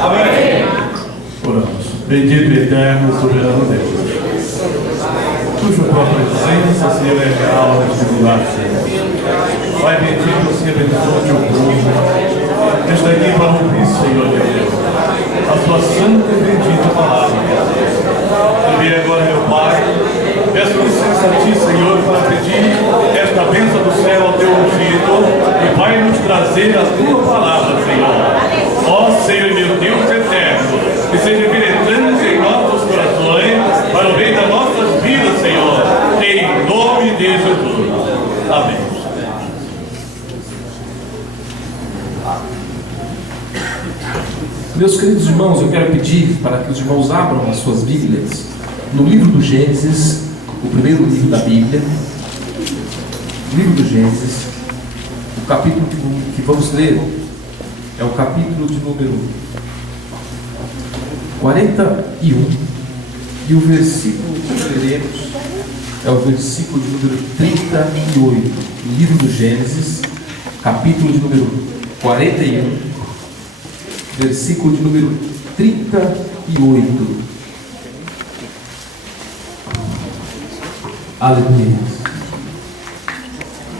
Amém. Oramos. Bendito e eterno e soberano Deus, cuja tua presença se real neste lugar, Senhor. Pai bendito, se abençoe o teu povo. Está aqui para ouvir, Senhor de Deus, a tua santa e bendita palavra. Também agora, meu Pai, peço licença a ti, Senhor, para pedir esta bênção do céu ao teu ungido e vai nos trazer a tua palavra, Senhor. Ó Senhor, meu Deus eterno, que seja penetrante em nossos corações, para o bem das nossas vidas, Senhor, em nome de Jesus. Amém. Meus queridos irmãos, eu quero pedir para que os irmãos abram as suas Bíblias no livro do Gênesis, o primeiro livro da Bíblia, livro do Gênesis, o capítulo que vamos ler é o capítulo de número 41 e o versículo que leremos é o versículo de número 38, livro do Gênesis, capítulo de número 41, versículo de número 38. Aleluia.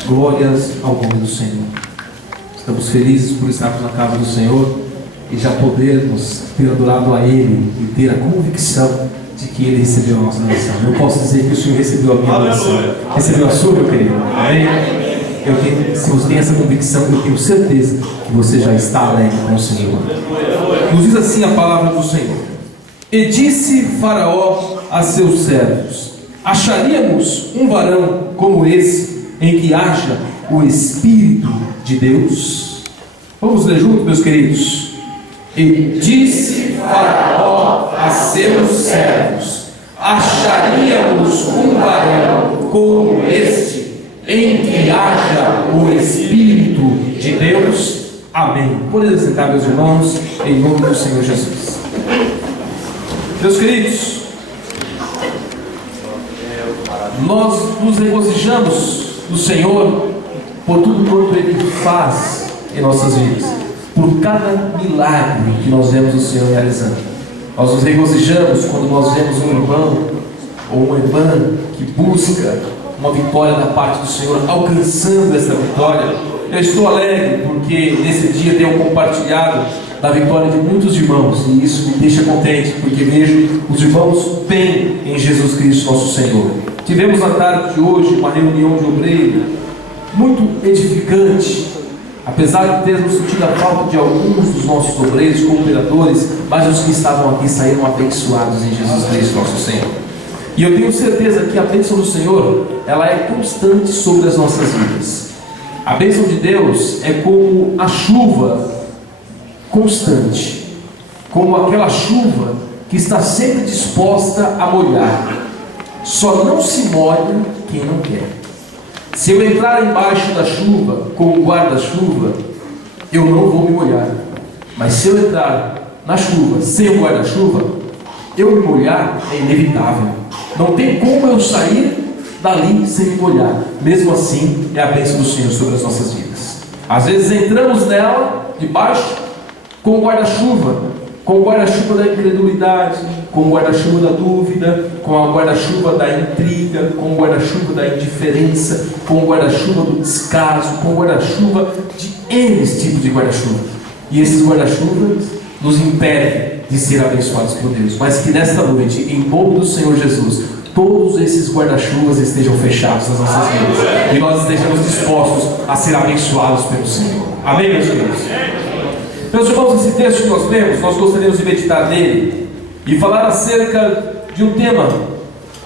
Glórias ao nome do Senhor. Estamos felizes por estarmos na casa do Senhor e já podermos ter adorado a Ele e ter a convicção de que Ele recebeu a nossa oração. Eu posso dizer que o Senhor recebeu a minha oração. Recebeu a sua, meu querido? Amém? Se você tem essa convicção, eu tenho certeza que você já está alegre com o Senhor. Nos diz assim a palavra do Senhor: E disse Faraó a seus servos: Acharíamos um varão como esse, em que haja o Espírito de Deus? Vamos ler juntos, meus queridos. E disse Faraó a seus servos: Acharíamos um varão como este, em que haja o Espírito de Deus? Amém. Podem sentar, meus irmãos, em nome do Senhor Jesus. Meus queridos, nós nos regozijamos no Senhor por tudo quanto Ele faz em nossas vidas, por cada milagre que nós vemos o Senhor realizando. Nós nos regozijamos quando nós vemos um irmão ou uma irmã que busca uma vitória da parte do Senhor, alcançando essa vitória. Eu estou alegre porque nesse dia tenho compartilhado da vitória de muitos irmãos, e isso me deixa contente, porque vejo os irmãos bem em Jesus Cristo nosso Senhor. Tivemos na tarde de hoje uma reunião de obreiro muito edificante, apesar de termos sentido a falta de alguns dos nossos obreiros, cooperadores, mas os que estavam aqui saíram abençoados em Jesus Cristo nosso Senhor. E eu tenho certeza que a bênção do Senhor, ela é constante sobre as nossas vidas. A bênção de Deus é como a chuva constante, como aquela chuva que está sempre disposta a molhar. Só não se molha quem não quer. Se eu entrar embaixo da chuva com o guarda-chuva, eu não vou me molhar. Mas se eu entrar na chuva sem o guarda-chuva, eu me molhar é inevitável. Não tem como eu sair dali sem me molhar. Mesmo assim, é a bênção do Senhor sobre as nossas vidas. Às vezes entramos nela, debaixo, com o guarda-chuva da incredulidade, com o guarda-chuva da dúvida, com o guarda-chuva da intriga, com o guarda-chuva da indiferença, com o guarda-chuva do descaso, com o guarda-chuva de N tipos de guarda-chuva. E esses guarda-chuvas nos impedem de ser abençoados por Deus. Mas que nesta noite, em nome do Senhor Jesus, todos esses guarda-chuvas estejam fechados nas nossas vidas e nós estejamos dispostos a ser abençoados pelo Senhor. Amém, meus queridos? Meus irmãos, esse texto que nós lemos, nós gostaríamos de meditar nele e falar acerca de um tema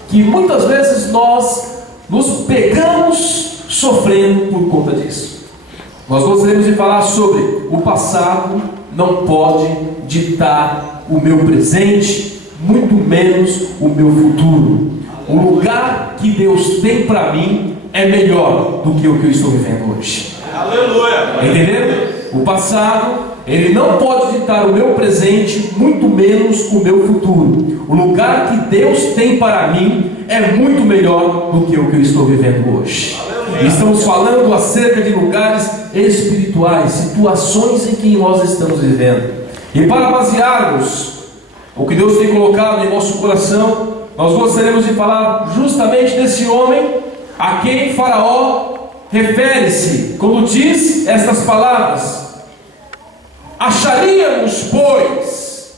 que muitas vezes nós nos pegamos sofrendo por conta disso. Nós gostaríamos de falar sobre o passado não pode ditar o meu presente, muito menos o meu futuro. O lugar que Deus tem para mim é melhor do que o que eu estou vivendo hoje. Aleluia! Entenderam? O passado, ele não pode ditar o meu presente, muito menos o meu futuro. O lugar que Deus tem para mim é muito melhor do que o que eu estou vivendo hoje. Estamos falando acerca de lugares espirituais, situações em que nós estamos vivendo. E para basearmos o que Deus tem colocado em nosso coração, nós gostaríamos de falar justamente desse homem a quem Faraó refere-se quando diz estas palavras: acharíamos, pois,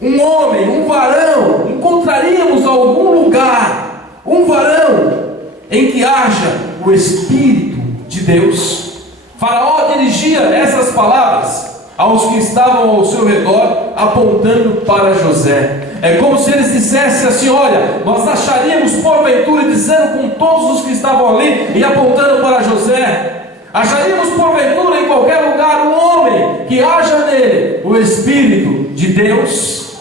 um homem, um varão, encontraríamos algum lugar, um varão em que haja o Espírito de Deus. Faraó dirigia essas palavras aos que estavam ao seu redor, apontando para José. É como se eles dissessem assim: olha, nós acharíamos porventura, dizendo com todos os que estavam ali e apontando para José, acharíamos porventura em qualquer lugar um homem que haja nele o Espírito de Deus.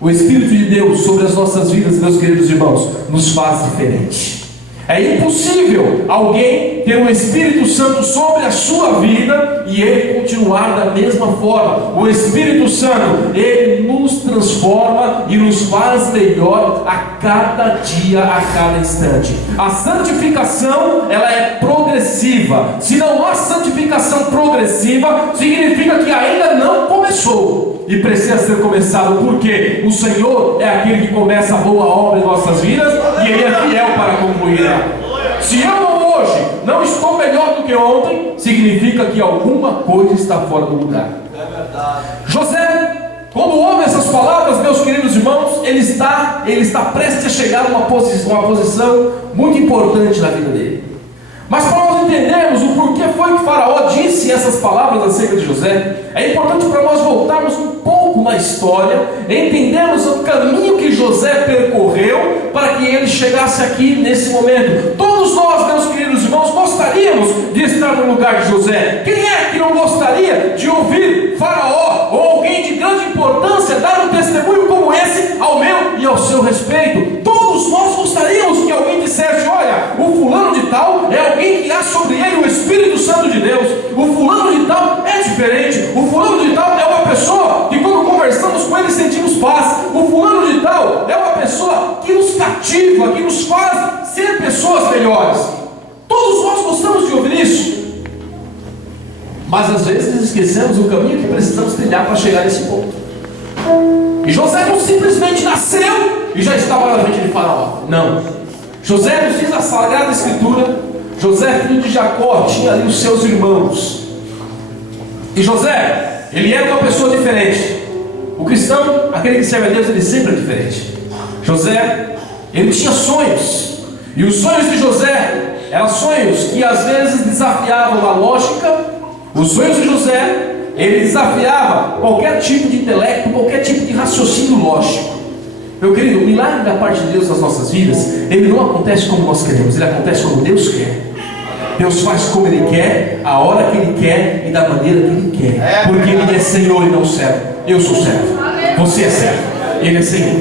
O Espírito de Deus sobre as nossas vidas, meus queridos irmãos, nos faz diferente. É impossível alguém ter o Espírito Santo sobre a sua vida e ele continuar da mesma forma. O Espírito Santo, ele nos transforma e nos faz melhor a cada dia, a cada instante. A santificação, ela é progressiva. Se não há santificação progressiva, significa que ainda não começou e precisa ser começado, porque o Senhor é aquele que começa a boa obra em nossas vidas e ele é fiel para concluir. Se eu hoje não estou melhor do que ontem, significa que alguma coisa está fora do lugar. José, quando ouve essas palavras, meus queridos irmãos, ele está prestes a chegar a uma posição muito importante na vida dele. Mas para nós entendermos o porquê foi que Faraó disse essas palavras acerca de José, é importante para nós voltarmos um pouco na história, entendermos o caminho que José percorreu para que ele chegasse aqui nesse momento. Todos nós, meus queridos irmãos, gostaríamos de estar no lugar de José. Quem é que não gostaria de ouvir Faraó ou alguém de grande importância dar um testemunho como esse ao meu e ao seu respeito? Todos nós gostaríamos que alguém dissesse: olha, o fulano de tal é alguém que há sobre ele o Espírito Santo de Deus. O fulano de tal é diferente. O fulano de tal é uma pessoa que quando conversamos com ele sentimos paz. O fulano de tal é uma pessoa que nos cativa, que nos faz ser pessoas melhores. Todos nós gostamos de ouvir isso. Mas às vezes esquecemos o caminho que precisamos trilhar para chegar nesse ponto. E José não simplesmente nasceu e já estava na frente de Faraó. Não. José, nos diz a Sagrada Escritura, José, filho de Jacó, tinha ali os seus irmãos. E José, ele era uma pessoa diferente. O cristão, aquele que serve a Deus, ele sempre é diferente. José, ele tinha sonhos. E os sonhos de José eram sonhos que às vezes desafiavam a lógica. Os sonhos de José, ele desafiava qualquer tipo de intelecto, qualquer tipo de raciocínio lógico. Meu querido, o milagre da parte de Deus nas nossas vidas, ele não acontece como nós queremos, ele acontece como Deus quer. Deus faz como Ele quer, a hora que Ele quer e da maneira que Ele quer, porque Ele é Senhor e não servo. Eu sou servo, você é servo, Ele é Senhor.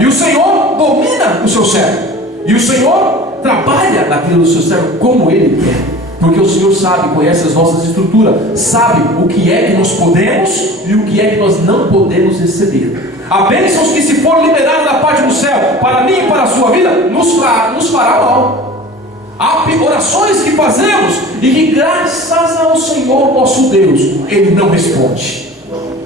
E o Senhor domina o seu servo, e o Senhor trabalha na vida do seu servo como Ele quer, porque o Senhor sabe, conhece as nossas estruturas, sabe o que é que nós podemos e o que é que nós não podemos receber. Há bênçãos que, se for liberado da parte do céu para mim e para a sua vida, nos fará mal. Há orações que fazemos e que, graças ao Senhor nosso Deus, Ele não responde.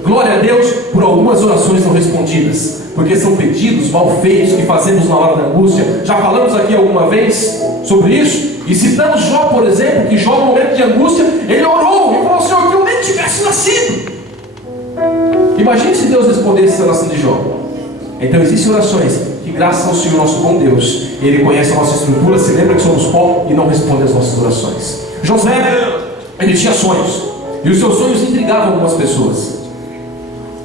Glória a Deus por algumas orações não respondidas, porque são pedidos mal feitos que fazemos na hora da angústia. Já falamos aqui alguma vez sobre isso, e citamos Jó, por exemplo, que Jó, no momento de angústia, ele orou e falou: Senhor, que eu nem tivesse nascido. Imagine se Deus respondesse essa oração de Jó. Então existem orações que, graças ao Senhor nosso bom Deus, Ele conhece a nossa estrutura, se lembra que somos pó e não responde às nossas orações. José, ele tinha sonhos, e os seus sonhos intrigavam algumas pessoas.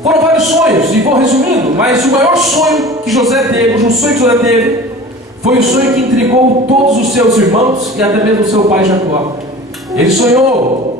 Foram vários sonhos, e vou resumindo, mas o maior sonho que José teve, o sonho que José teve, foi o sonho que intrigou todos os seus irmãos e até mesmo o seu pai Jacó. Ele sonhou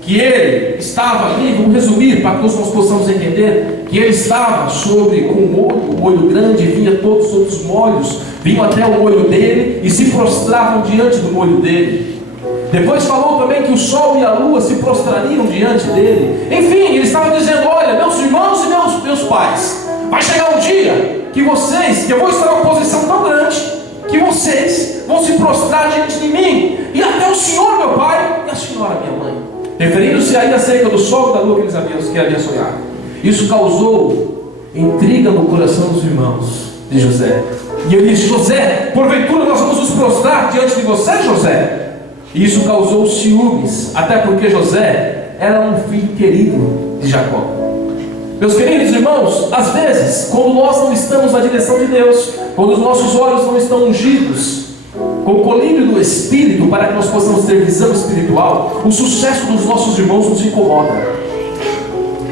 que ele estava ali, vamos resumir para que todos nós possamos entender, que ele estava sobre com um olho grande, vinha todos os outros molhos, vinham até o olho dele e se prostravam diante do olho dele. Depois falou também que o sol e a lua se prostrariam diante dele. Enfim, ele estava dizendo: olha, meus irmãos e meus pais, vai chegar um dia que eu vou estar numa posição tão grande que vocês vão se prostrar diante de mim, e até o Senhor meu pai e a senhora minha mãe. referindo-se aí acerca do sol e da lua que eles haviam sonhado. Isso causou intriga no coração dos irmãos de José. E ele disse: José, porventura nós vamos nos prostrar diante de você, José? E isso causou ciúmes, até porque José era um filho querido de Jacó. Meus queridos irmãos, às vezes, quando nós não estamos na direção de Deus, quando os nossos olhos não estão ungidos com o colírio do Espírito, para que nós possamos ter visão espiritual, o sucesso dos nossos irmãos nos incomoda.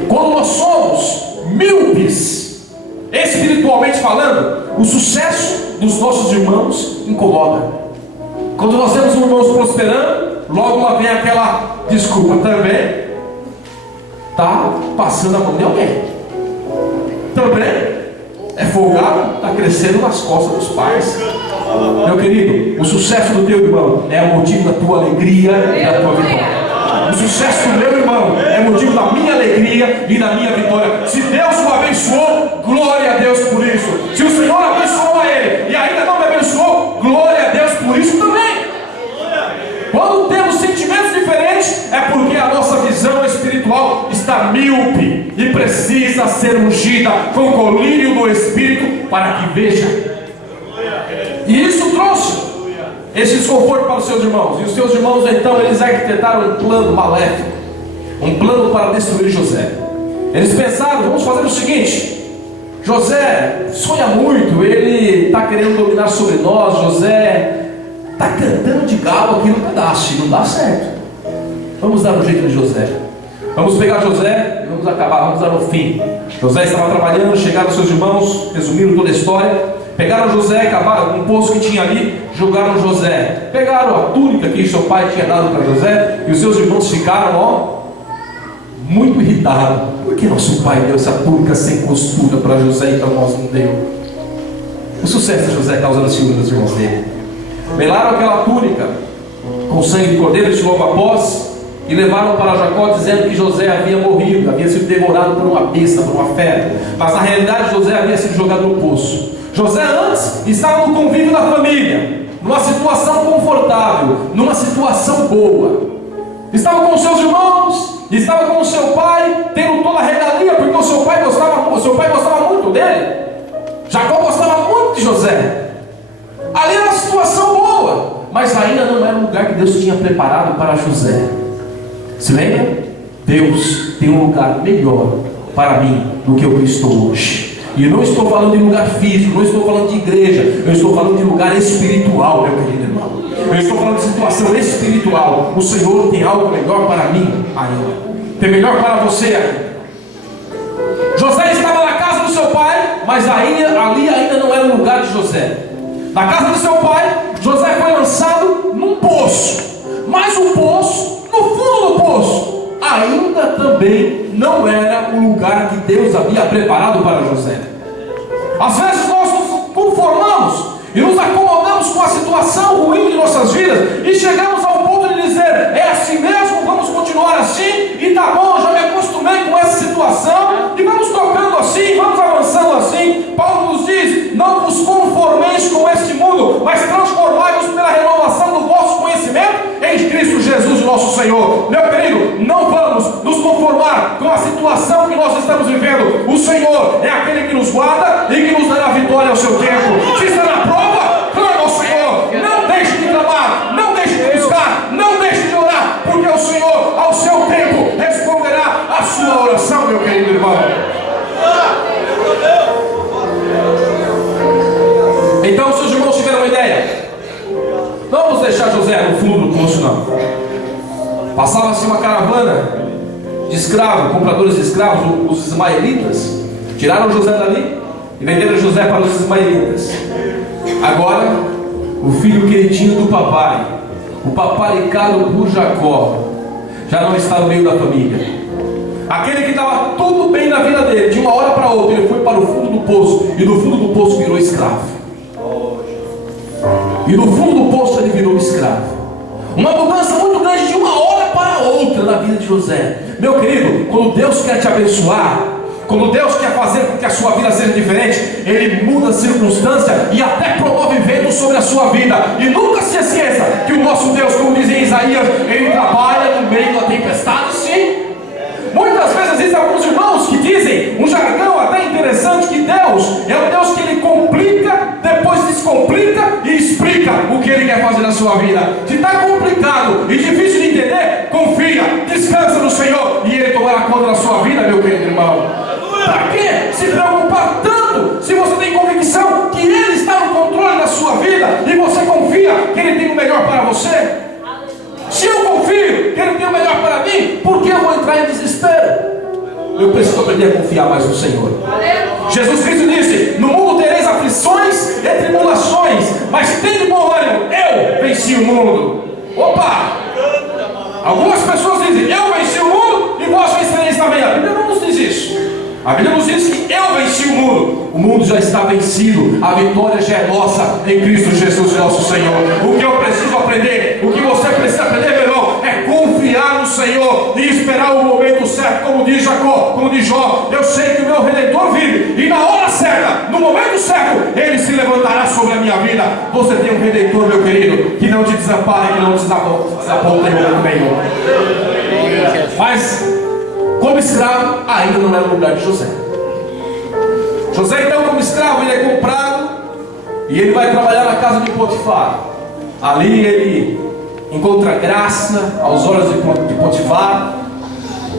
Quando nós somos míopes, espiritualmente falando, o sucesso dos nossos irmãos incomoda. Quando nós temos irmãos prosperando, logo lá vem aquela desculpa também. Está passando a mão de alguém. Também é folgado, está crescendo nas costas dos pais. Meu querido, o sucesso do teu irmão é o motivo da tua alegria e da tua vitória. O sucesso do meu irmão é motivo da minha alegria e da minha vitória. Se Deus o abençoou, glória a Deus por isso. Se o Senhor abençoou a ele e ainda não me abençoou, glória a Deus por isso também. Quando temos sentimentos diferentes, é porque a nossa visão espiritual está míope e precisa ser ungida com o colírio do Espírito para que veja. E isso trouxe esse desconforto para os seus irmãos. E os seus irmãos então, eles arquitetaram um plano maléfico, um plano para destruir José. Eles pensaram: vamos fazer o seguinte, José sonha muito, ele está querendo dominar sobre nós, José está cantando de galo aqui no pedaço, não dá certo. Vamos dar um jeito de José. Vamos pegar José e vamos acabar, vamos dar um fim. José estava trabalhando, chegaram seus irmãos, resumiram toda a história. Pegaram José, cavaram um poço que tinha ali, jogaram José. Pegaram a túnica que seu pai tinha dado para José, e os seus irmãos ficaram, muito irritados. Por que nosso pai deu essa túnica sem costura para José, então nós não deu? O sucesso de José causando ciúme dos irmãos dele. Melaram aquela túnica com sangue de cordeiro, isso logo após, e levaram para Jacó dizendo que José havia morrido, havia sido devorado por uma besta, por uma fera. Mas na realidade José havia sido jogado no poço. José antes estava no convívio da família, numa situação confortável, numa situação boa. Estava com os seus irmãos, estava com o seu pai, tendo toda a regalia, porque o seu pai gostava muito dele. Jacó gostava muito de José. Ali era uma situação boa, mas ainda não era o lugar que Deus tinha preparado para José. Se lembra? Deus tem um lugar melhor para mim do que eu estou hoje. E eu não estou falando de lugar físico, não estou falando de igreja, eu estou falando de lugar espiritual, meu querido irmão. Eu estou falando de situação espiritual. O Senhor tem algo melhor para mim ainda. Tem melhor para você ainda. José estava na casa do seu pai, mas ali ainda não era o lugar de José. Na casa do seu pai, José foi lançado num poço. Mas o poço, no fundo do poço, ainda também não era o lugar que Deus havia preparado para José. Às vezes nós nos conformamos e nos acomodamos com a situação ruim de nossas vidas e chegamos ao ponto de dizer: é assim mesmo, vamos continuar assim, e tá bom, já me acostumei com essa situação, e vamos tocando assim, vamos avançando assim. Paulo nos diz: não vos conformeis com este mundo, mas transformai-vos pela renovação do vosso conhecimento em Cristo Jesus, nosso Senhor. Meu querido, não vamos nos conformar com a situação que nós estamos vivendo. O Senhor é aquele que nos guarda e que nos dará vitória ao seu tempo. Se está na prova, clama ao Senhor. Não deixe de clamar, não deixe de buscar, não deixe de orar, porque o Senhor, ao seu tempo, responderá a sua oração, meu querido irmão. Então os seus irmãos tiveram uma ideia: não vamos deixar José no fundo do poço, não. Passava-se uma caravana de escravos, compradores de escravos, os ismaelitas. Tiraram José dali e venderam José para os ismaelitas. Agora, o filho queridinho do papai, o paparicado por Jacó, já não está no meio da família. Aquele que estava tudo bem na vida dele, de uma hora para outra, ele foi para o fundo do poço, e do fundo do poço virou escravo. E no fundo do poço ele virou escravo. Uma mudança muito grande de uma hora para outra na vida de José. Meu querido, quando Deus quer te abençoar, quando Deus quer fazer com que a sua vida seja diferente, Ele muda a circunstância e até promove ventos sobre a sua vida. E nunca se esqueça que o nosso Deus, como diz em Isaías, Ele trabalha no no meio da tempestade, sim. Muitas vezes existem alguns irmãos que dizem um jargão até interessante, que Deus é um Deus que Ele complica, depois descomplica e explica o que Ele quer fazer na sua vida. Se está complicado e difícil de entender, confia, descansa no Senhor e Ele tomará conta da sua vida, meu querido irmão. Para que se preocupar tanto se você tem convicção que Ele está no controle da sua vida e você confia que Ele tem o melhor para você? Se eu confio que Ele tem o melhor para mim, por que eu vou entrar em desespero? Eu preciso aprender a confiar mais no Senhor. Jesus Cristo disse: no mundo tereis aflições e tribulações, mas tende bom ânimo, eu venci o mundo. Opa! Algumas pessoas dizem: eu venci o mundo e vós vencereis também. A Bíblia não nos diz isso. A Bíblia nos diz que eu venci o mundo. O mundo já está vencido. A vitória já é nossa em Cristo Jesus, nosso Senhor. O que eu preciso aprender, o que você precisa aprender, meu irmão, é confiar no Senhor e esperar o momento certo, como diz Jacó, como diz Jó. Eu sei que o meu Redentor vive, e na hora certa, no momento certo, Ele se levantará sobre a minha vida. Você tem um Redentor, meu querido, que não te desampara, que não te desaponta em momento nenhum. Mas como escravo, ainda não era o lugar de José. José, então, como escravo, ele é comprado e ele vai trabalhar na casa de Potifar. Ali ele encontra graça aos olhos de Potifar,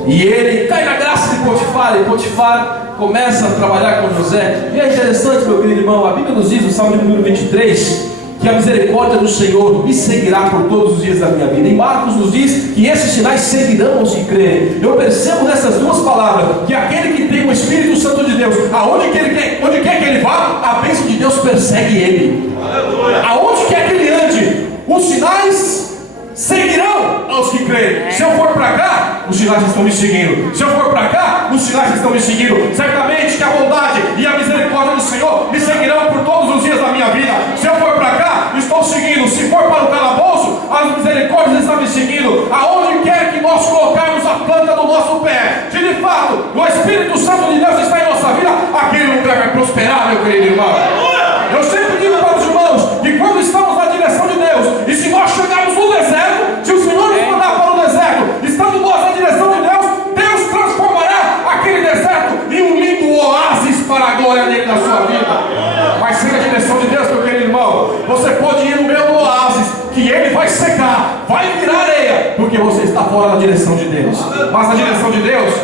e ele cai na graça de Potifar, e Potifar começa a trabalhar com José. E é interessante, meu querido irmão, a Bíblia nos diz no Salmo número 23 que a misericórdia do Senhor me seguirá por todos os dias da minha vida. E Marcos nos diz que esses sinais seguirão os que crerem. Eu percebo nessas duas palavras que aquele que tem o Espírito Santo de Deus, onde quer que ele vá, a bênção de Deus persegue ele. Aonde quer que ele ande, os sinais seguirão aos que crerem. Se eu for para cá, os sinais estão me seguindo. Se eu for para cá, os sinais estão me seguindo. Certamente que a bondade e a misericórdia do Senhor me seguirão por todos os dias da minha vida. Se eu for para cá, estou seguindo. Se for para o calabouço, as misericórdias estão me seguindo. Aonde quer que nós colocarmos a planta do nosso pé, se de fato o Espírito Santo de Deus está em nossa vida, aquele lugar vai prosperar, meu querido irmão. Eu sempre digo para os irmãos que quando estamos na direção de Deus, e se nós chegarmos no deserto, se o Senhor nos mandar para o deserto, estando nós na direção de Deus, Deus transformará aquele deserto em um lindo oásis para a glória dele na sua vida. Mas sem a direção de Deus, meu querido irmão, você pode ir no meio do oásis, que ele vai secar, vai virar areia, porque você está fora da direção de Deus. Mas na direção de Deus,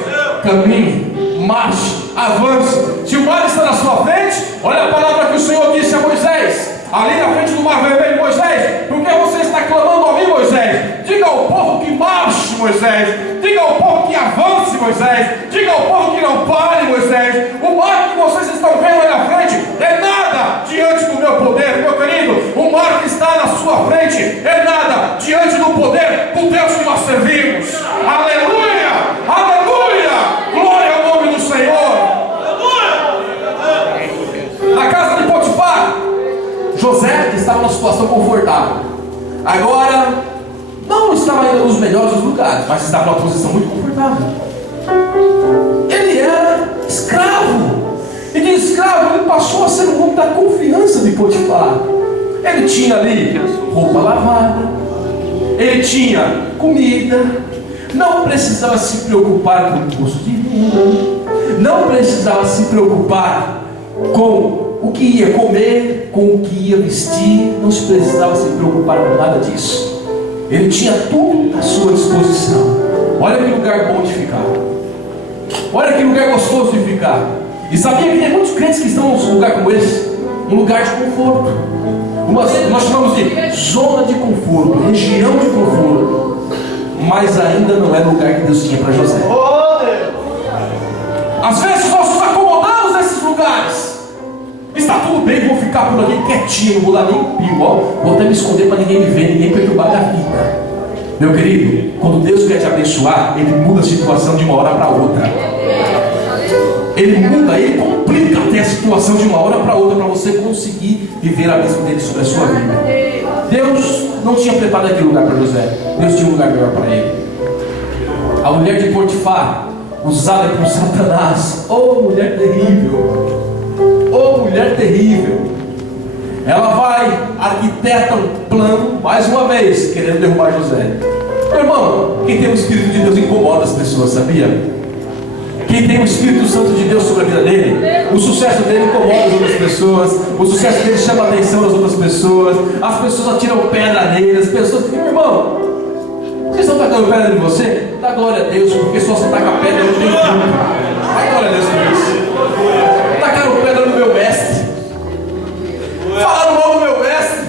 caminhe, marche, avance. Se o mar está na sua frente, olha a palavra que o Senhor disse a Moisés, ali na frente do mar vermelho: Moisés, por que você está clamando a mim, Moisés? Diga ao povo que marche, Moisés. Diga ao povo que avance, Moisés. Diga ao povo que não pare, Moisés. O mar que vocês estão vendo ali na frente é nada diante do meu poder, meu querido. O mar que está na sua frente é nada diante do poder do Deus que nós servimos. Aleluia! Aleluia! Glória ao nome do Senhor. Na casa de Potifar, José estava numa situação confortável. Agora, não estava ainda nos melhores dos lugares, mas estava numa posição muito confortável. Ele era escravo. E de escravo ele passou a ser um homem da confiança de Potifar. Ele tinha ali roupa lavada, ele tinha comida, não precisava se preocupar com o imposto de renda, não precisava se preocupar com o que ia comer, com o que ia vestir, não se precisava se preocupar com nada disso. Ele tinha tudo à sua disposição. Olha que lugar bom de ficar, olha que lugar gostoso de ficar. E sabia que tem muitos crentes que estão num lugar como esse, um lugar de conforto, nós chamamos de zona de conforto, região de conforto, mas ainda não é o lugar que Deus tinha para José. Às vezes nós nos acomodamos nesses lugares. Está tudo bem, vou ficar por ali quietinho, não vou dar nem um pio, vou até me esconder para ninguém me ver, ninguém perturbar a vida. Meu querido, quando Deus quer te abençoar, Ele muda a situação de uma hora para outra. Ele muda, Ele complica até a situação de uma hora para outra, para você conseguir viver a bênção dele sobre a sua vida. Deus não tinha preparado aquele lugar para José, Deus tinha um lugar melhor para ele. A mulher de Potifar, usada por Satanás, mulher terrível, mulher terrível. Ela vai, arquiteta um plano, mais uma vez, querendo derrubar José. Meu irmão, quem tem o Espírito de Deus incomoda as pessoas, sabia? Quem tem o Espírito Santo de Deus sobre a vida dele, o sucesso dele incomoda as outras pessoas, o sucesso dele chama a atenção das outras pessoas, as pessoas atiram pedra nele, as pessoas, meu irmão, vocês estão tacando pedra em você? Dá glória a Deus, porque só você taca pedra não tem fruto. Dá glória a Deus por isso. Tacaram pedra no meu mestre, falaram mal do meu mestre.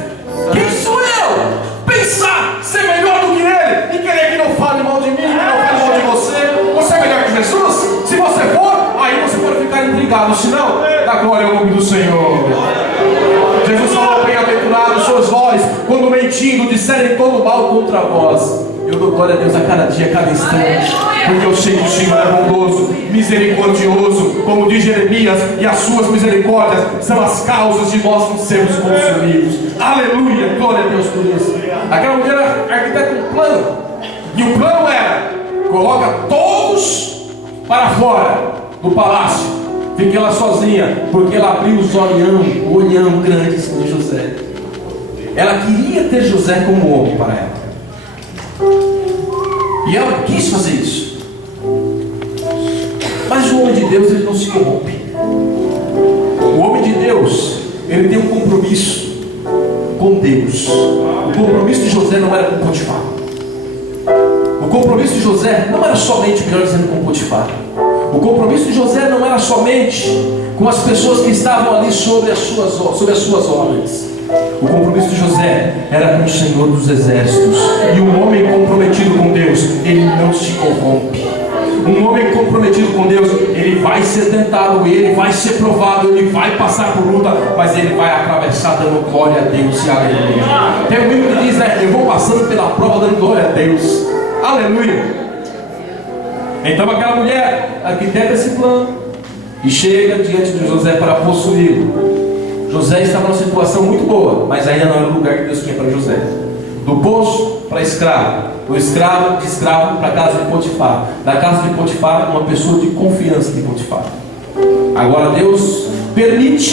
Quem sou eu? Pensar ser melhor do que ele e querer que não fale mal de mim, que não fale mal de você. Você é melhor que Jesus? Se você for, aí você pode ficar intrigado. Se não, dá glória ao nome do Senhor. Jesus falou: bem-aventurados sois vós, quando mentindo disserem todo mal contra vós. Eu dou glória a Deus a cada dia, a cada instante, porque eu sei que o Senhor é bondoso, misericordioso, como diz Jeremias, e as suas misericórdias são as causas de nós não sermos consumidos. Aleluia, glória a Deus por isso. Aquela mulher arquiteta um plano, e o plano era: coloca todos para fora do palácio, fique ela sozinha, porque ela abriu os olhão grandes com José. Ela queria ter José como homem para ela, e ela quis fazer isso. Mas o homem de Deus, ele não se corrompe. O homem de Deus, ele tem um compromisso com Deus. O compromisso de José não era com Potifar. O compromisso de José não era somente, melhor dizendo, com Potifar. O compromisso de José não era somente com as pessoas que estavam ali sobre as suas ordens. O compromisso de José era com o Senhor dos Exércitos. E um homem comprometido com Deus, ele não se corrompe. Um homem comprometido com Deus, ele vai ser tentado, ele vai ser provado, ele vai passar por luta, mas ele vai atravessar dando glória a Deus e aleluia. Tem um livro que diz, né? Eu vou passando pela prova dando glória a Deus. Aleluia. Então aquela mulher arquiteta esse plano e chega diante de José para possuí-lo. José estava numa situação muito boa, mas ainda não era o lugar que Deus tinha para José. Do poço para escravo, do escravo de escravo para a casa de Potifar, da casa de Potifar uma pessoa de confiança de Potifar. Agora Deus permitiu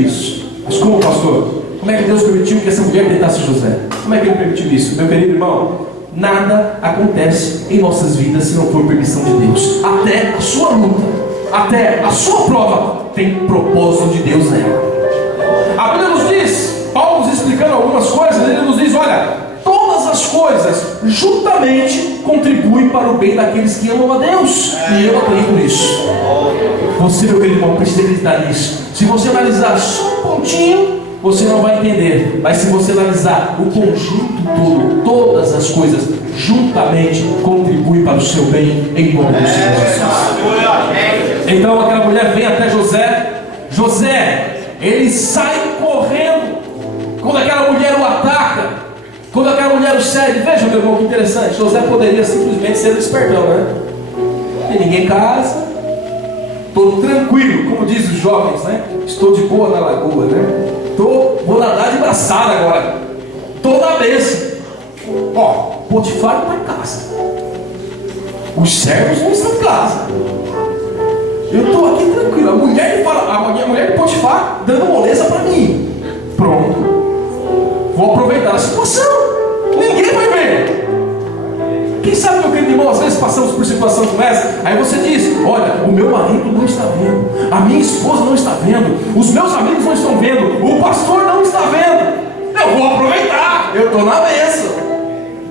isso. Mas como, pastor? Como é que Deus permitiu que essa mulher tentasse José? Como é que Ele permitiu isso? Meu querido irmão, nada acontece em nossas vidas se não for permissão de Deus. Até a sua luta, até a sua prova tem propósito de Deus nela. A Bíblia nos diz, Paulo nos explicando algumas coisas, ele nos diz: olha, todas as coisas juntamente contribuem para o bem daqueles que amam a Deus. E eu acredito nisso. Você, meu querido irmão, precisa acreditar nisso. Se você analisar só um pontinho, você não vai entender. Mas se você analisar o conjunto todo, todas as coisas juntamente contribuem para o seu bem, em nome do Senhor Jesus. Então aquela mulher vem até José. José, ele sai correndo quando aquela mulher o ataca, quando aquela mulher o segue. Veja, meu irmão, que interessante. José poderia simplesmente ser um espertão, né? E ninguém casa, estou tranquilo, como dizem os jovens, né? Estou de boa na lagoa, né? Vou nadar de braçada agora, estou na bênção. Ó, Potifar está em casa, os servos não estão em casa, eu estou aqui tranquilo. A mulher de Potifar dando moleza para mim. Pronto, vou aproveitar a situação, ninguém vai ver. Quem sabe, meu querido irmão, às vezes passamos por situação como essa. Aí você diz: olha, o meu marido não está vendo, a minha esposa não está vendo, os meus amigos não estão vendo, o pastor não está vendo. Eu vou aproveitar, eu estou na bênção.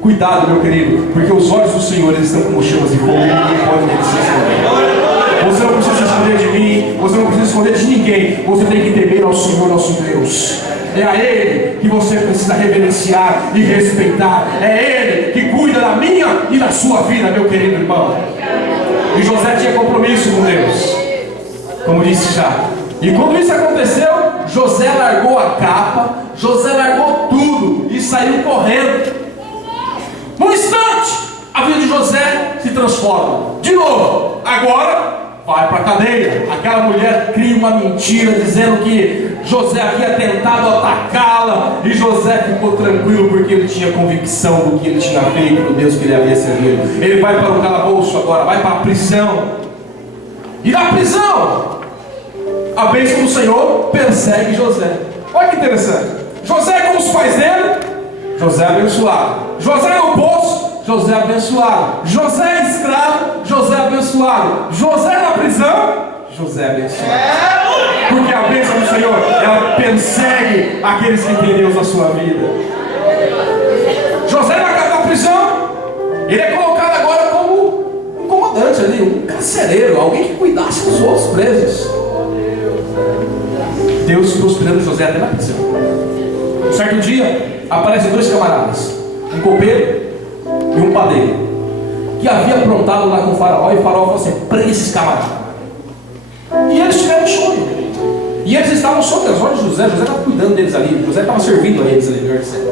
Cuidado, meu querido, porque os olhos do Senhor, eles estão como chamas de fogo, e ninguém pode nele se esconder. Você não precisa se esconder de mim, você não precisa se esconder de ninguém. Você tem que temer ao Senhor nosso Deus. É a Ele que você precisa reverenciar e respeitar. É Ele que cuida da minha e da sua vida, meu querido irmão. E José tinha compromisso com Deus, como disse já. E quando isso aconteceu, José largou a capa, José largou tudo e saiu correndo. Num instante, a vida de José se transforma. De novo, agora vai para a cadeia. Aquela mulher cria uma mentira dizendo que José havia tentado atacá-la, e José ficou tranquilo porque ele tinha convicção do que ele tinha feito, do Deus que ele havia servido. Ele vai para o calabouço agora, vai para a prisão. E na prisão, a bênção do Senhor persegue José. Olha que interessante. José, como os pais dele, José abençoado. José no poço, José abençoado. José escravo, José abençoado. José na prisão, José abençoado. Porque a bênção do Senhor, ela persegue aqueles que têm Deus na sua vida. José na prisão, ele é colocado agora como um comandante ali, um carcereiro, alguém que cuidasse dos outros presos. Deus prosperando José até na prisão. Um certo dia, aparecem dois camaradas, um copeiro e um padeiro, que havia aprontado lá com o faraó, e o faraó falou assim: prende esses camaradas. E eles tiveram um sonho. E eles estavam sob as ordens de José. José estava cuidando deles ali. José estava servindo a eles ali, melhor dizendo.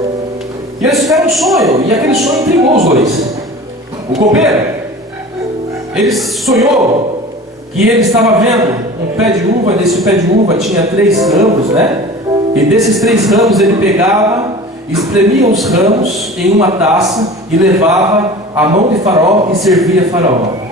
E eles tiveram um sonho. E aquele sonho intrigou os dois. O copeiro, ele sonhou que ele estava vendo um pé de uva. Nesse pé de uva tinha 3 ramos, né? E desses 3 ramos ele pegava, espremia os ramos em uma taça e levava à mão de Faraó e servia a Faraó.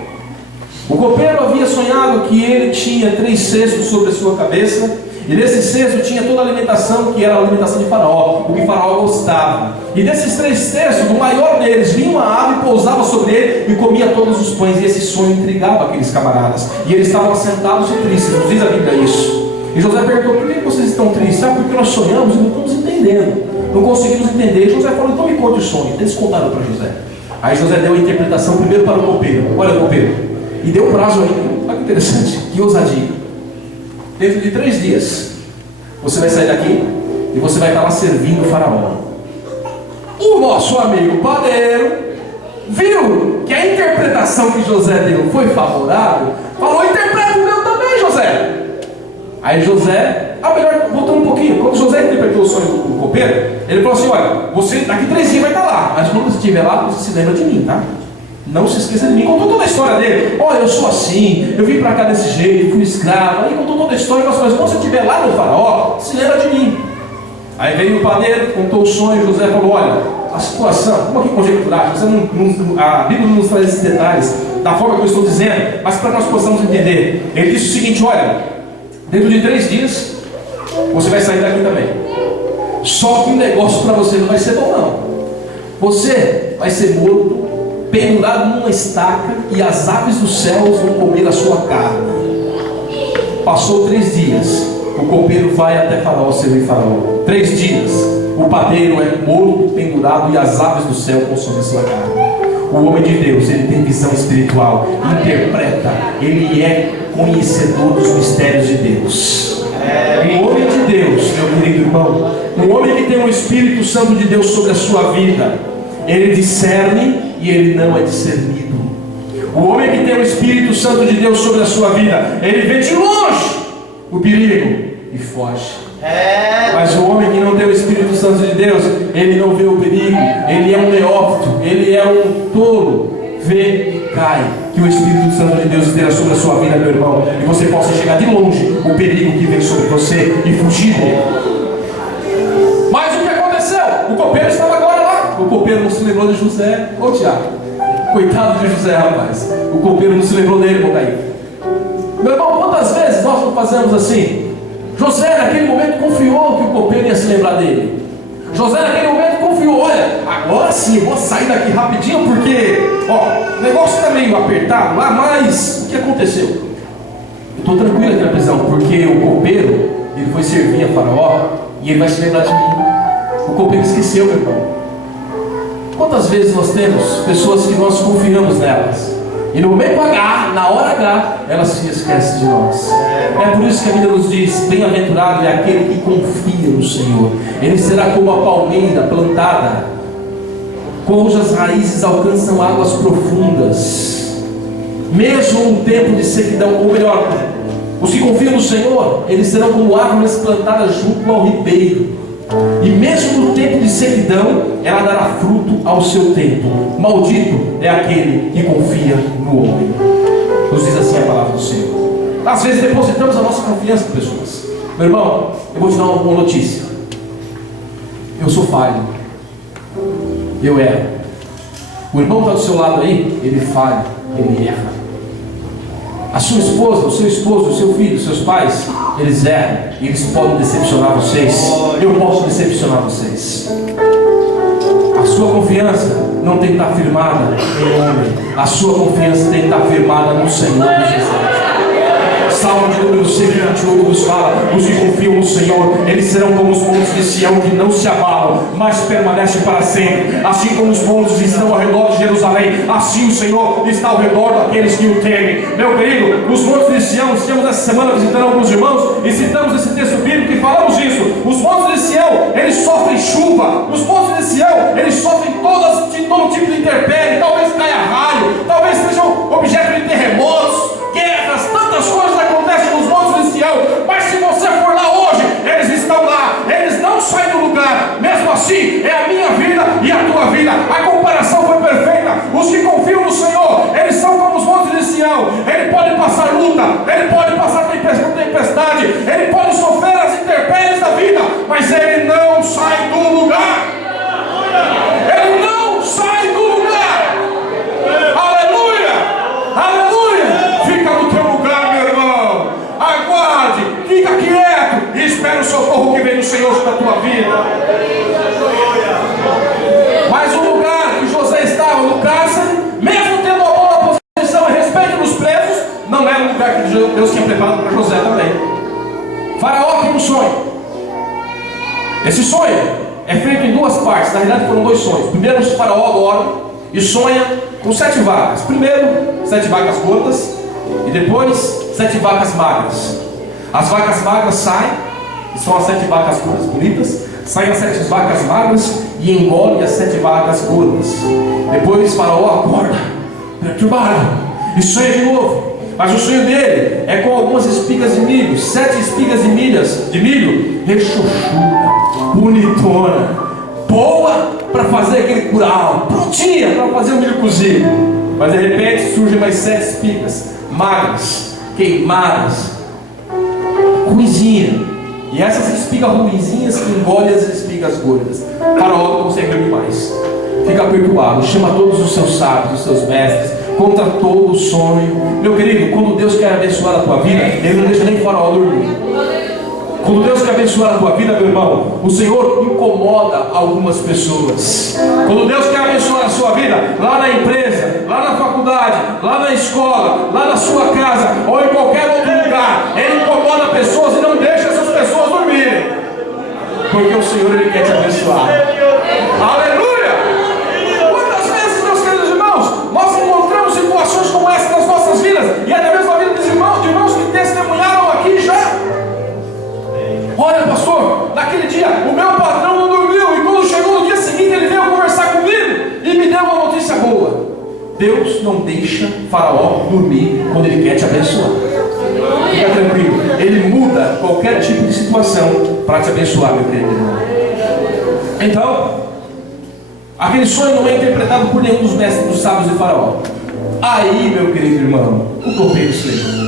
O copeiro havia sonhado que ele tinha 3 cestos sobre a sua cabeça, e nesse cesto tinha toda a alimentação, que era a alimentação de Faraó, o que Faraó gostava. E desses 3 cestos, o maior deles, vinha uma ave, pousava sobre ele e comia todos os pães. E esse sonho intrigava aqueles camaradas, e eles estavam sentados e tristes. Nos diz a Bíblia isso. E José perguntou: por que vocês estão tristes? Sabe, porque nós sonhamos e não estamos entendendo, não conseguimos entender. E José falou: então me conte o sonho. Eles contaram para José. Aí José deu a interpretação primeiro para o copeiro. Olha, copeiro, e deu um prazo ainda. Olha que interessante, que ousadia. Dentro de 3 dias você vai sair daqui e você vai estar lá servindo o faraó. O nosso amigo padeiro viu que a interpretação que José deu foi favorável, falou: interpreta o meu também, José. Aí José, melhor, voltando um pouquinho, quando José interpretou o sonho do copeiro, ele falou assim: olha, você daqui 3 dias vai estar lá, mas quando você estiver lá, você se lembra de mim, tá? Não se esqueça de mim. Contou toda a história dele. Olha, eu sou assim, eu vim para cá desse jeito, fui escravo. Aí contou toda a história, mas quando você estiver lá no faraó, se lembra de mim. Aí veio o padeiro, contou o sonho. José falou: olha, a situação, vamos aqui conjecturar, a Bíblia não nos traz esses detalhes da forma que eu estou dizendo, mas para que nós possamos entender. Ele disse o seguinte: olha, dentro de 3 dias você vai sair daqui também. Só que o negócio para você não vai ser bom, não. Você vai ser morto, pendurado numa estaca, e as aves dos céus vão comer a sua carne. Passou 3 dias, o copeiro vai até Faraó servir Faraó. 3 dias, o padeiro é morto, pendurado, e as aves do céu consomem a sua carne. O homem de Deus, ele tem visão espiritual, interpreta, ele é conhecedor dos mistérios de Deus. O homem de Deus, meu querido irmão, um homem que tem o Espírito Santo de Deus sobre a sua vida, ele discerne e ele não é discernido. O homem que tem o Espírito Santo de Deus sobre a sua vida, ele vê de longe o perigo e foge. Mas o homem que não tem o Espírito Santo de Deus, ele não vê o perigo, ele é um neófito, ele é um tolo, vê e cai. Que o Espírito Santo de Deus esteja sobre a sua vida, meu irmão, e você possa chegar de longe o perigo que vem sobre você e fugir dele. Mas o que aconteceu? O copeiro estava agora lá. O copeiro não se lembrou de José. Ô Tiago, coitado de José, rapaz. O copeiro não se lembrou dele, Bocaí. Meu irmão, quantas vezes nós não fazemos assim? José naquele momento confiou que o copeiro ia se lembrar dele. José naquele momento confiou: olha, agora sim, eu vou sair daqui rapidinho, porque o negócio está meio apertado lá, mas o que aconteceu? Eu estou tranquilo aqui na prisão, porque o copeiro, ele foi servir a Faraó, e ele vai se lembrar de mim. O copeiro esqueceu, meu irmão. Quantas vezes nós temos pessoas que nós confiamos nelas, e no momento H, na hora H, elas se esquecem de nós. É por isso que a Bíblia nos diz: bem-aventurado é aquele que confia no Senhor. Ele será como a palmeira plantada, cujas raízes alcançam águas profundas. Mesmo um tempo de sequidão, ou melhor, os que confiam no Senhor, eles serão como árvores plantadas junto ao ribeiro. E mesmo no tempo de sequidão, ela dará fruto ao seu tempo. Maldito é aquele que confia no homem. Nos diz assim a palavra do Senhor. Às vezes depositamos a nossa confiança em pessoas. Meu irmão, eu vou te dar uma notícia. Eu sou falho. Eu erro. O irmão que está do seu lado aí, ele falha, ele erra. A sua esposa, o seu esposo, o seu filho, os seus pais, eles erram, e eles podem decepcionar vocês. Eu posso decepcionar vocês. sua confiança não tem que estar firmada em homem. A sua confiança tem que estar firmada no Senhor Jesus. Salmo de número 128 nos fala: os que confiam no Senhor, eles serão como os montes de Sião, que não se abalam, mas permanecem para sempre. Assim como os montes estão ao redor de Jerusalém, assim o Senhor está ao redor daqueles que o temem. Meu querido, os montes de Sião, estivemos essa semana visitando alguns irmãos e citamos esse texto bíblico e falamos isso. Os montes de Sião, eles sofrem chuva. Os montes de Sião, eles sofrem todo tipo de intempérie. Talvez caia raio, talvez sejam objeto de terremotos, guerras, tantas coisas acontecem nos montes de Sião. Mas se você for lá hoje, eles estão lá, eles não saem do lugar. Mesmo assim, é a minha vida e a tua vida. A comparação foi perfeita. Os que confiam no Senhor, eles são como os montes de Sião. Ele pode passar luta, ele pode passar tempestade, ele pode sofrer as intempéries da vida, mas ele não sai do lugar. Ele não sai do lugar. Aleluia, aleluia. Fica no teu lugar, meu irmão. Aguarde, fica quieto e espera o socorro que vem do Senhor sobre a tua vida. Mas o lugar que José estava, no cárcere, mesmo tendo uma boa posição a respeito dos presos, não era o lugar que Deus tinha preparado para José também. Faraó tem um sonho. Esse sonho é feito em duas partes. Na realidade foram dois sonhos. Primeiro, o faraó dorme e sonha com 7 vacas. Primeiro, 7 vacas gordas, e depois 7 vacas magras. As vacas magras saem, e são as 7 vacas gordas bonitas. Saem as 7 vacas magras e engolem as 7 vacas gordas. Depois faraó acorda, perturbado, e sonha de novo. Mas o sonho dele é com algumas espigas de milho, 7 espigas de milho, rechuchuda, bonitona, boa para fazer aquele curau, prontinha para fazer o milho cozido. Mas de repente surgem mais 7 espigas, magras, queimadas, ruizinha. E essas espigas ruizinhas que engolem as espigas gordas. Faraó não consegue dormir mais, fica perturbado, chama todos os seus sábios, os seus mestres, contra todo o sonho. Meu querido, quando Deus quer abençoar a tua vida, Ele não deixa nem Faraó dormir. Quando Deus quer abençoar a tua vida, meu irmão, o Senhor incomoda algumas pessoas. Quando Deus quer abençoar a sua vida, lá na empresa, lá na faculdade, lá na escola, lá na sua casa, ou em qualquer outro lugar, Ele incomoda pessoas e não deixa essas pessoas dormirem, porque o Senhor, Ele quer te abençoar. Aleluia! Quantas vezes, meus queridos irmãos, nós encontramos situações como essa nas nossas vidas, e até mesmo na vida dos irmãos, de irmãos que testemunharam aqui já. Olha, pastor, naquele dia o meu patrão não dormiu, e quando chegou no dia seguinte ele veio conversar comigo e me deu uma notícia boa. Deus não deixa Faraó dormir quando Ele quer te abençoar. Fica tranquilo, Ele muda qualquer tipo de situação para te abençoar, meu querido irmão. Então, aquele sonho não é interpretado por nenhum dos mestres dos sábios de Faraó. Aí, meu querido irmão, o copeiro se lembrou.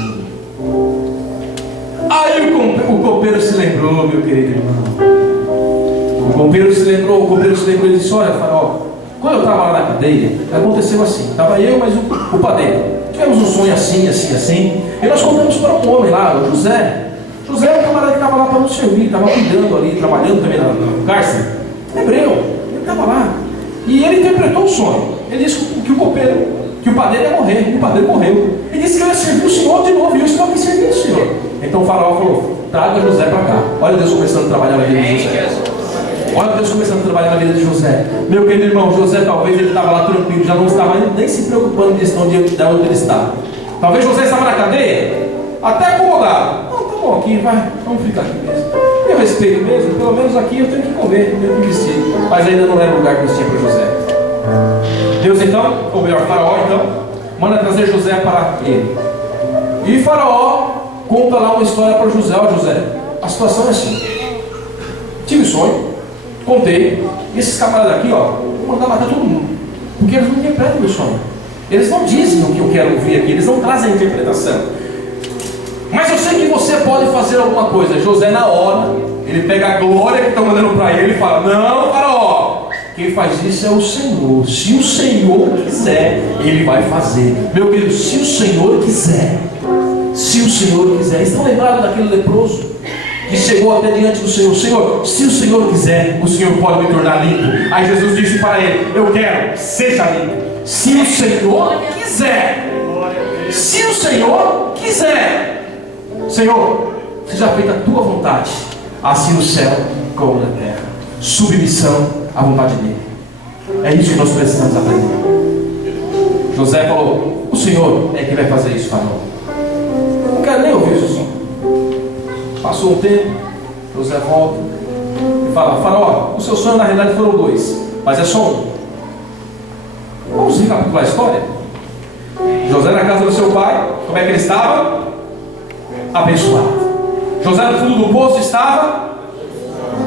Aí o copeiro se lembrou, meu querido irmão. O copeiro se lembrou e disse: olha, Faraó, quando eu estava lá na cadeia, aconteceu assim. Estava eu, mas o padeiro. Tivemos um sonho assim, e nós contamos para um homem lá, o José. José era um camarada que estava lá para nos servir, estava cuidando ali, trabalhando também no cárcere. Hebreu, ele estava lá. E ele interpretou o sonho. Ele disse que o padeiro ia morrer. E o padeiro morreu. Ele disse que eu ia servir o Senhor de novo, e eu estou aqui servindo o Senhor. Então o Faraó falou: traga José para cá. Olha Deus começando a trabalhar na vida de José. Olha Deus começando a trabalhar na vida de José. Meu querido irmão, José talvez ele estava lá tranquilo, já não estava nem se preocupando de onde ele estava. Talvez José estava na cadeia, até acomodado. Não, tá bom aqui, vai, vamos ficar aqui mesmo. Eu respeito mesmo, pelo menos aqui eu tenho que comer, eu tenho que vestir. Mas ainda não era o lugar que Deus tinha para José. Deus então, ou melhor, Faraó então, manda trazer José para ele. E Faraó conta lá uma história para José. Ó José, a situação é assim: tive sonho, contei, e esses camaradas aqui, ó, vão mandar matar todo mundo, porque eles não interpretam o sonho. Eles não dizem o que eu quero ouvir aqui, eles não trazem a interpretação. Mas eu sei que você pode fazer alguma coisa. José, na hora, ele pega a glória que estão mandando para ele e fala: não, Faraó, quem faz isso é o Senhor. Se o Senhor quiser, Ele vai fazer. Meu querido, se o Senhor quiser, estão lembrados daquele leproso? e chegou até diante do Senhor: Senhor, se o Senhor quiser, o Senhor pode me tornar limpo. Aí Jesus disse para ele: eu quero, seja limpo. Se o Senhor quiser. Se o Senhor quiser. Senhor, seja feita a tua vontade, assim no céu como na terra. Submissão à vontade dele. É isso que nós precisamos aprender. José falou: o Senhor é que vai fazer isso, Faraó. Eu não quero nem ouvir isso só. Passou um tempo, José volta e fala: Faraó, o seu sonho na realidade foram 2, mas é só um. Vamos recapitular a história? José na casa do seu pai, como é que ele estava? Abençoado. José no fundo do poço estava?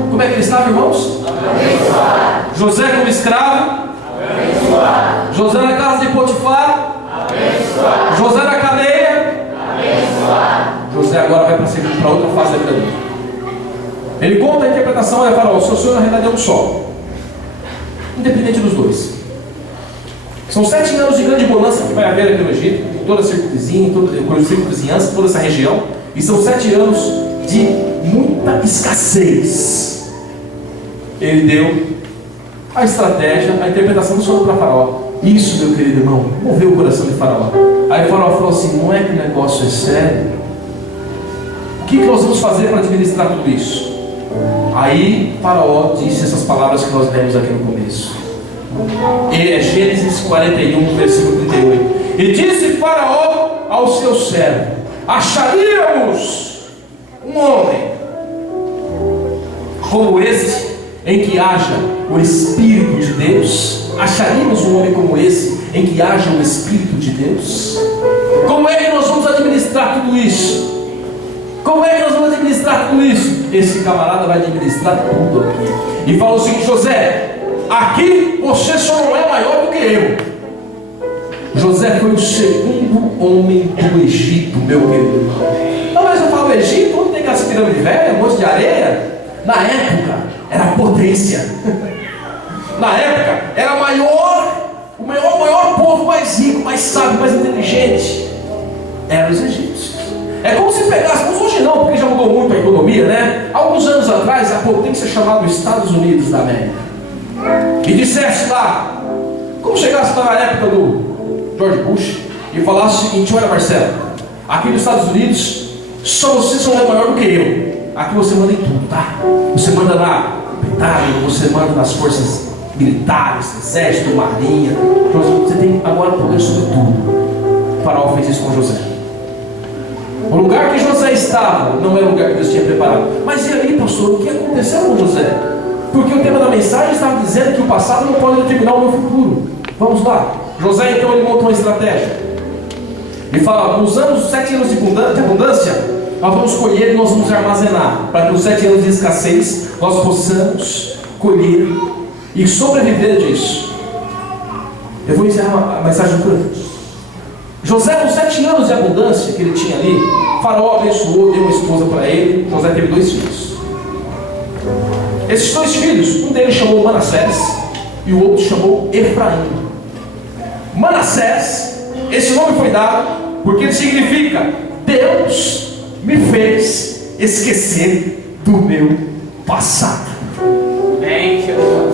Como é que ele estava, irmãos? Abençoado. José como escravo? Abençoado. José na casa de Potifar? Abençoado. José na cadeia? Abençoado. José agora vai para outra fase da vida dele. Ele conta a interpretação: olha, Faraó, o seu sonho na realidade é um só, independente dos dois. São 7 anos de grande bonança que vai haver aqui no Egito, em toda a circunvizinhança, toda essa região. E são 7 anos de muita escassez. Ele deu a estratégia, a interpretação do sonho para Faraó. Isso, meu querido irmão, moveu o coração de Faraó. Aí Faraó falou assim: não é que o negócio é sério? O que nós vamos fazer para administrar tudo isso? Aí Faraó disse essas palavras que nós lemos aqui no começo. É Gênesis 41, versículo 38. E disse Faraó ao seu servo: acharíamos um homem como este, em que haja o Espírito de Deus? Acharíamos um homem como esse, em que haja o Espírito de Deus? Como é que nós vamos administrar tudo isso? Como é que nós vamos administrar tudo isso? Esse camarada vai administrar tudo aqui. E falou o seguinte: José, aqui você só não é maior do que eu. José foi o segundo homem do Egito, meu querido. Não, mas eu falo Egito, onde tem aquelas pirâmides velhas, um monte de areia? Na época, era potência. Na época, era o maior povo, mais rico, mais sábio, mais inteligente. Eram os egípcios. É como se pegássemos, hoje não, porque já mudou muito a economia, né? Alguns anos atrás, a potência chamada Estados Unidos da América, e dissesse lá, como chegasse na época do George Bush, e falasse o seguinte: olha, Marcelo, aqui nos Estados Unidos, só você só é maior do que eu. Aqui você manda em tudo, tá? Você manda na Pentágono, você manda nas forças militares, exército, marinha. Você tem agora poder sobre tudo. O Faraó fez isso com José. O lugar que José estava não era o lugar que Deus tinha preparado. Mas e aí, pastor, o que aconteceu com José? Porque o tema da mensagem estava dizendo que o passado não pode determinar o meu futuro. Vamos lá. José então ele monta uma estratégia. Ele fala: nos anos, 7 anos de abundância, nós vamos colher e nós vamos armazenar, para que nos 7 anos de escassez nós possamos colher e sobreviver disso. Eu vou encerrar a mensagem por aqui. José, nos 7 anos de abundância que ele tinha ali, Faraó abençoou, deu uma esposa para ele. José teve 2 filhos. Esses 2 filhos, um deles chamou Manassés e o outro chamou Efraim. Manassés, esse nome foi dado porque ele significa: Deus me fez esquecer do meu passado.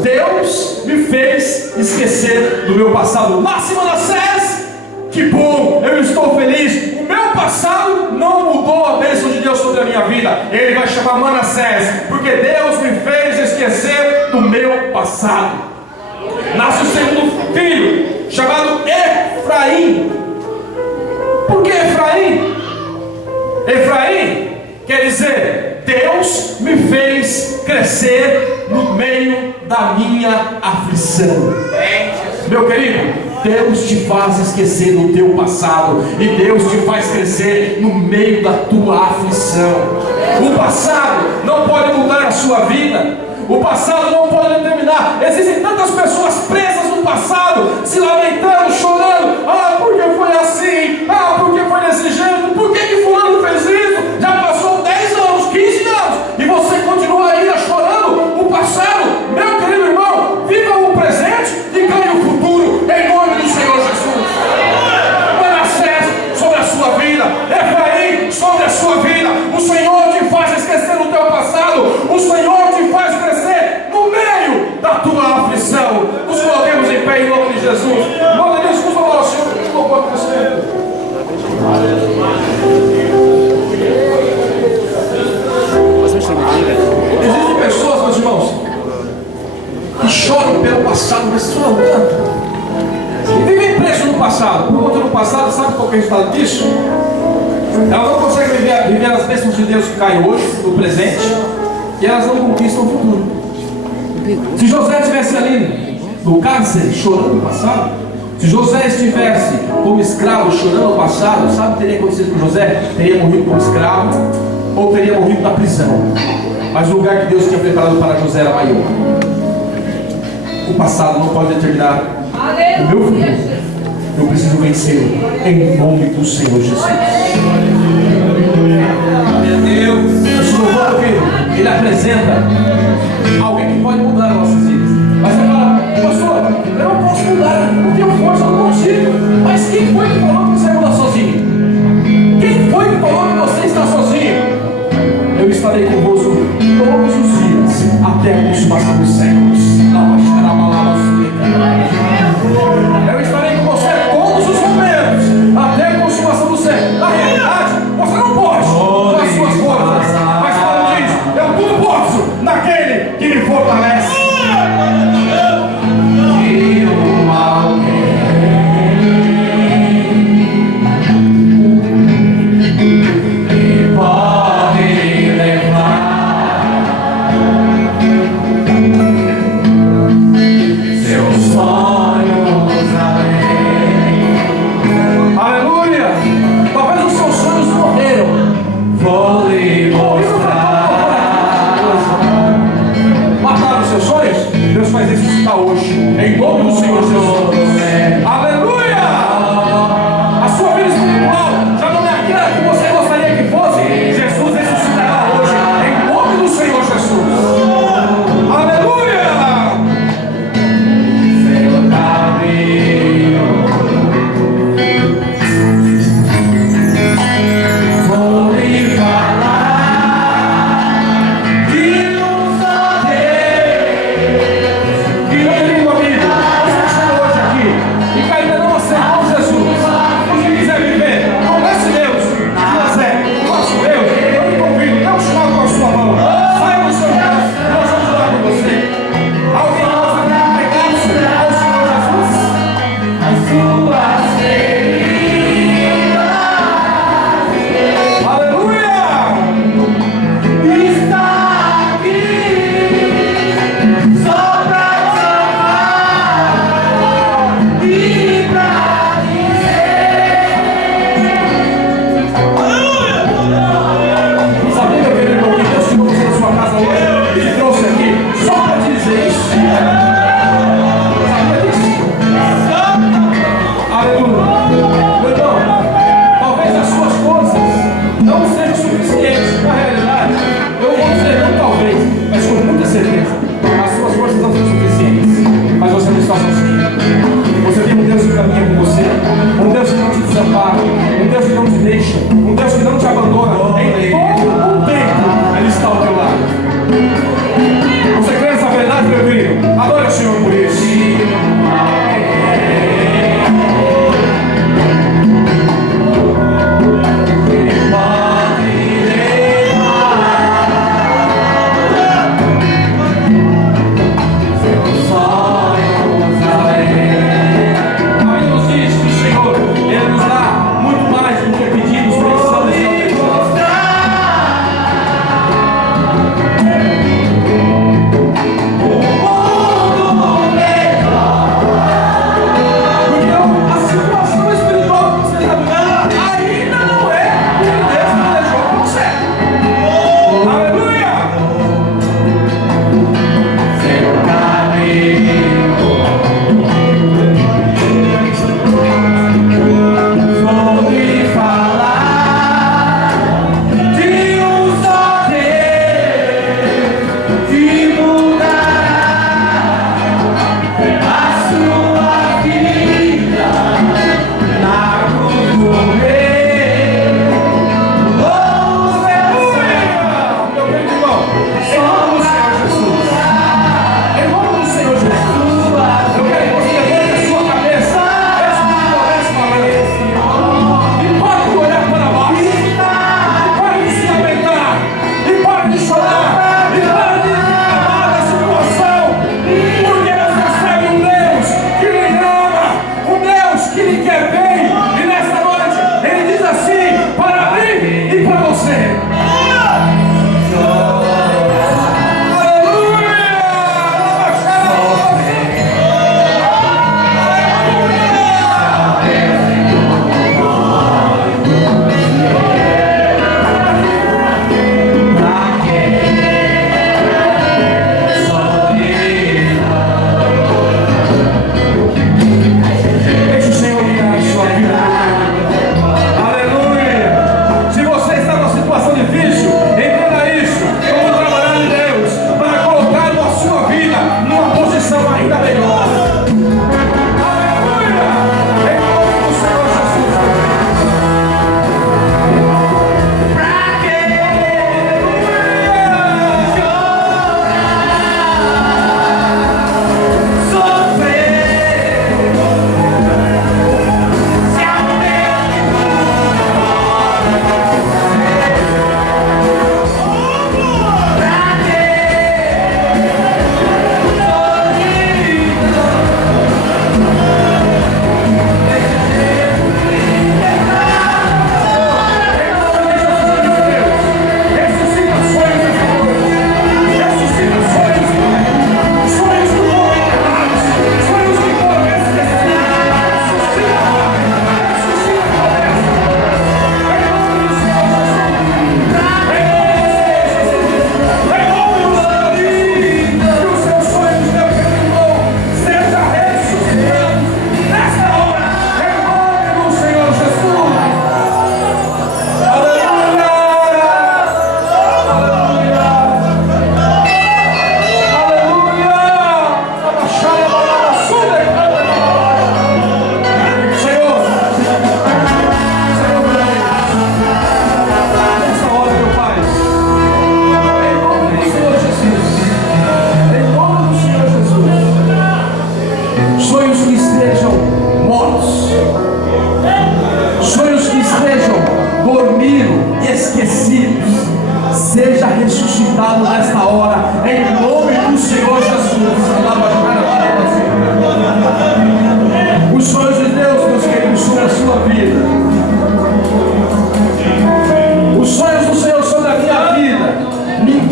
Deus me fez esquecer do meu passado. Nasce Manassés, que bom, eu estou feliz. O meu passado não mudou a bênção de Deus sobre a minha vida. Ele vai chamar Manassés, porque Deus me fez esquecer do meu passado. Nasce o segundo filho, chamado Efraim. Por que Efraim? Efraim quer dizer: Deus me fez crescer no meio da minha aflição. Meu querido, Deus te faz esquecer do teu passado, e Deus te faz crescer no meio da tua aflição. O passado não pode mudar a sua vida. O passado não pode determinar. Existem tantas pessoas presas no passado, se lamentando, chorando: ah, porque foi assim? Ah, porque foi desse jeito? Por que fulano fez isso? Já passou 10 anos, 15 anos, e você continua ainda chorando o passado. Meu querido irmão, viva o presente e ganhe o futuro, em nome do Senhor Jesus. Manassés, sobre a sua vida. Efraim, sobre a sua vida. O Senhor te faz esquecer o teu passado, o Senhor te faz crescer no meio da tua aflição. Nos coloquemos em pé em nome de Jesus. Glória a Deus, por favor, Senhor, que louvor para você. Existem pessoas, meus irmãos, que choram pelo passado, mas choram tanto. E vivem presos no passado. Por conta do passado, sabe qual é o resultado disso? Elas não conseguem viver as bênçãos de Deus que caem hoje, no presente, e elas não conquistam o futuro. Se José estivesse ali no cárcere, chorando no passado, se José estivesse como escravo, chorando no passado, sabe o que teria acontecido com José? Teria morrido como escravo, ou teria morrido na prisão. Mas o lugar que Deus tinha preparado para José era maior. O passado não pode determinar o meu futuro. Eu preciso vencê-lo em nome do Senhor Jesus. Meu Deus, esse louvor, filho, ele apresenta alguém que pode mudar nossas vidas. Mas você fala, pastor, eu não posso mudar, não tenho força, eu não consigo. Mas quem foi que falou que você mudar sozinho? Quem foi que falou que você está sozinho? Eu estarei convosco todos os dias, até a consumação dos séculos. Eu estarei com você todos os momentos, até a consumação do século. Na realidade,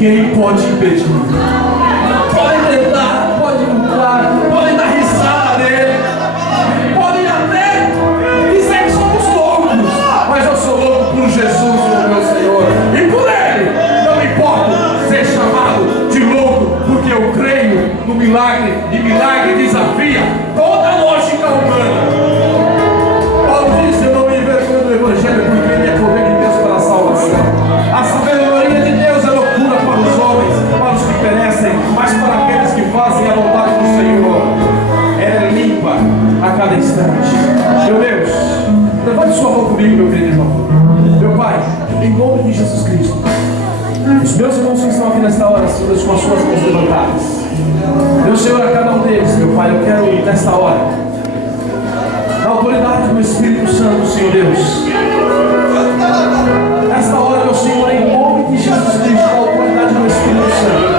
ninguém pode impedir. Podem tentar, podem lutar, podem dar risada dele, podem até dizer que somos loucos, mas eu sou louco por Jesus, o meu Senhor, e por ele não me importa ser chamado de louco, porque eu creio no milagre, e milagre desafia toda a lógica humana. Paulo disse: eu não me envergonho do Evangelho, porque ele é poder de Deus para a salvação. A sabedoria de Deus é loucura para os homens, para os que perecem, mas para aqueles que fazem a vontade do Senhor, ela é limpa a cada instante. Meu Deus, levante sua mão comigo, meu querido irmão. Meu Pai, em nome de Jesus Cristo, os meus irmãos que estão aqui nesta hora, Senhor, com as suas mãos levantadas, meu Senhor, a cada um deles, meu Pai, eu quero nesta hora, na autoridade do Espírito Santo, Senhor Deus, nesta hora, meu Senhor, em nome de Jesus Cristo, na autoridade do Espírito Santo,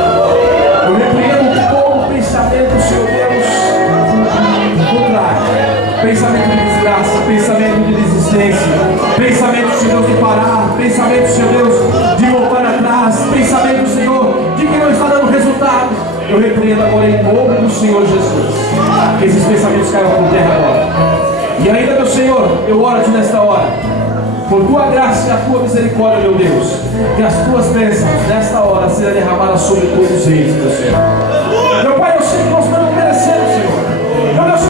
eu repreendo todo pensamento, Senhor Deus, contrário, pensamento de desgraça, pensamento de desistência, pensamento, Senhor Deus, de parar, pensamento, Senhor Deus, de voltar atrás, pensamento, Senhor, de que não está dando resultado. Eu repreendo agora em nome do Senhor Jesus, que esses pensamentos caiam por terra agora. E ainda, meu Senhor, eu oro-te nesta hora, por tua graça e a tua misericórdia, meu Deus, que as tuas bênçãos nesta hora sejam derramadas sobre todos eles, meu Senhor.